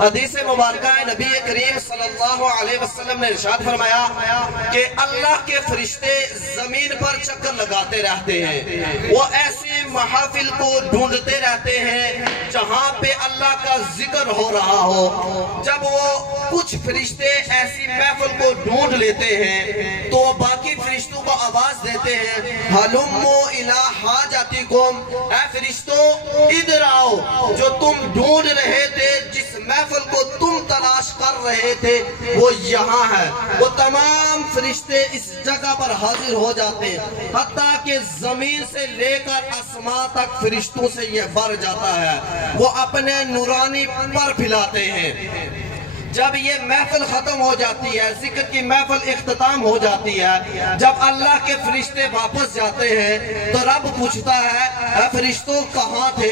حدیث مبارکہ نبی کریم صلی اللہ علیہ وسلم نے ارشاد فرمایا کہ اللہ کے فرشتے زمین پر چکر لگاتے رہتے ہیں، وہ ایسی محافل کو ڈھونڈتے رہتے ہیں جہاں پہ اللہ کا ذکر ہو رہا ہو۔ جب وہ کچھ فرشتے ایسی محفل کو ڈھونڈ لیتے ہیں تو باقی فرشتوں کو آواز دیتے ہیں، ہلمو الی حاجاتکم، اے فرشتوں ادھر آؤ، جو تم ڈھونڈ رہے تھے، جس محفل کو تم تلاش کر رہے تھے وہ یہاں ہے۔ وہ تمام فرشتے اس جگہ پر حاضر ہو جاتے ہیں، حتیٰ کہ زمین سے لے کر آسمان تک فرشتوں سے یہ بھر جاتا ہے۔ وہ اپنے نورانی پر پھیلاتے ہیں۔ جب یہ محفل ختم ہو جاتی ہے، ذکر کی محفل اختتام ہو جاتی ہے، جب اللہ کے فرشتے واپس جاتے ہیں تو رب پوچھتا ہے، اے فرشتوں کہاں تھے؟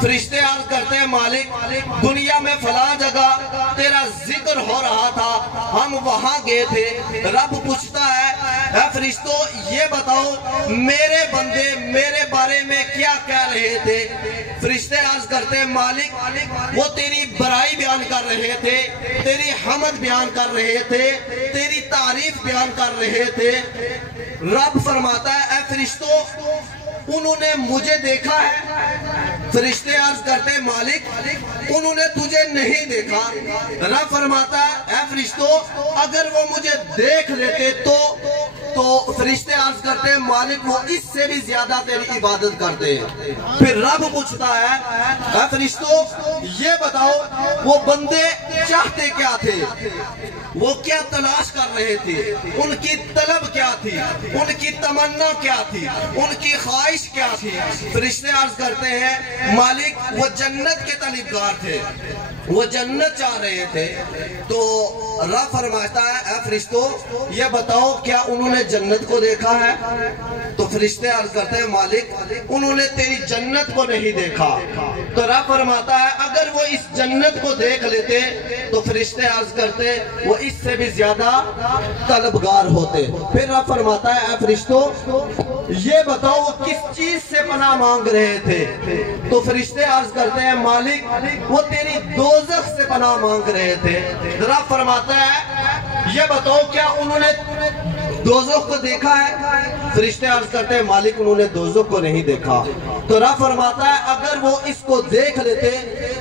فرشتے عرض کرتے ہیں، مالک دنیا میں فلاں جگہ تیرا ذکر ہو رہا تھا، ہم وہاں گئے تھے۔ رب پوچھتا ہے، اے فرشتوں یہ بتاؤ میرے بندے میرے بارے میں کیا کہہ رہے تھے؟ فرشتے عرض کرتے ہیں، مالک وہ تیری برائی بیان کر رہے تھے، تیری حمد بیان کر رہے تھے، تیری تعریف بیان کر رہے تھے۔ رب فرماتا ہے، اے فرشتوں انہوں نے مجھے دیکھا ہے؟ فرشتے عرض کرتے ہیں، مالک انہوں نے تجھے نہیں دیکھا۔ رب فرماتا ہے، اے فرشتوں اگر وہ مجھے دیکھ لیتے تو فرشتے عرض کرتے ہیں، مالک وہ اس سے بھی زیادہ تیری عبادت کرتے ہیں۔ پھر رب پوچھتا ہے، اے فرشتوں یہ بتاؤ وہ بندے چاہتے کیا تھے؟ وہ کیا تلاش کر رہے تھے؟ ان کی طلب کیا تھی؟ ان کی تمنا کیا تھی؟ ان کی خواہش کیا تھی؟ فرشتے عرض کرتے ہیں، مالک وہ جنت کے طلبگار تھے، وہ جنت چاہ رہے تھے۔ تو رب فرماتا ہے، اے فرشتوں یہ بتاؤ کیا انہوں نے جنت کو دیکھا ہے؟ تو فرشتے عرض کرتے ہیں، مالک انہوں نے تیری جنت کو نہیں دیکھا۔ تو رب فرماتا ہے، اگر وہ اس جنت کو دیکھ لیتے تو فرشتے عرض کرتے وہ اس سے بھی زیادہ طلبگار ہوتے۔ پھر رب فرماتا ہے، اے فرشتوں یہ بتاؤ وہ کس چیز سے پناہ مانگ رہے تھے؟ تو فرشتے عرض کرتے ہیں، مالک وہ تیری دوزخ سے پناہ مانگ رہے تھے۔ رب فرماتا ہے، یہ بتاؤ کیا انہوں نے دوزخ کو دیکھا ہے؟ فرشتے عرض کرتے ہیں، مالک انہوں نے دوزخ کو نہیں دیکھا۔ تو رب فرماتا ہے، اگر وہ اس کو دیکھ لیتے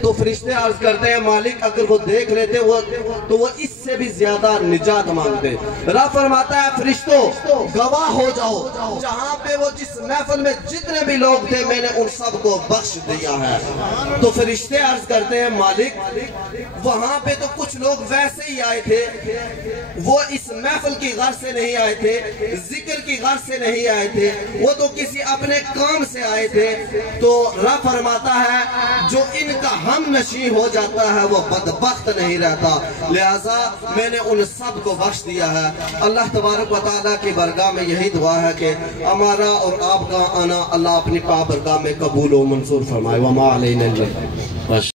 تو فرشتے عرض کرتے ہیں، مالک اگر وہ دیکھ لیتے تو وہ اس سے بھی زیادہ نجات مانگتے۔ رب فرماتا ہے، فرشتوں گواہ ہو جاؤ، جہاں پہ وہ جس محفل میں جتنے بھی لوگ تھے میں نے ان سب کو بخش دیا ہے۔ تو فرشتے عرض کرتے ہیں، مالک وہاں پہ تو کچھ لوگ ویسے ہی آئے تھے، وہ اس محفل کی غرض سے نہیں آئے تھے، ذکر کی غرض سے نہیں آئے تھے، وہ تو کسی اپنے کام سے آئے تھے۔ تو رب فرماتا ہے، جو ان کا ہم نشیں ہو جاتا ہے وہ بدبخت نہیں رہتا، لہذا میں نے ان سب کو بخش دیا ہے۔ اللہ تبارک و تعالیٰ کی بارگاہ میں یہی دعا ہے کہ ہمارا اور آپ کا آنا اللہ اپنی پاک بارگاہ میں قبول و منظور فرمائے۔ وما علینا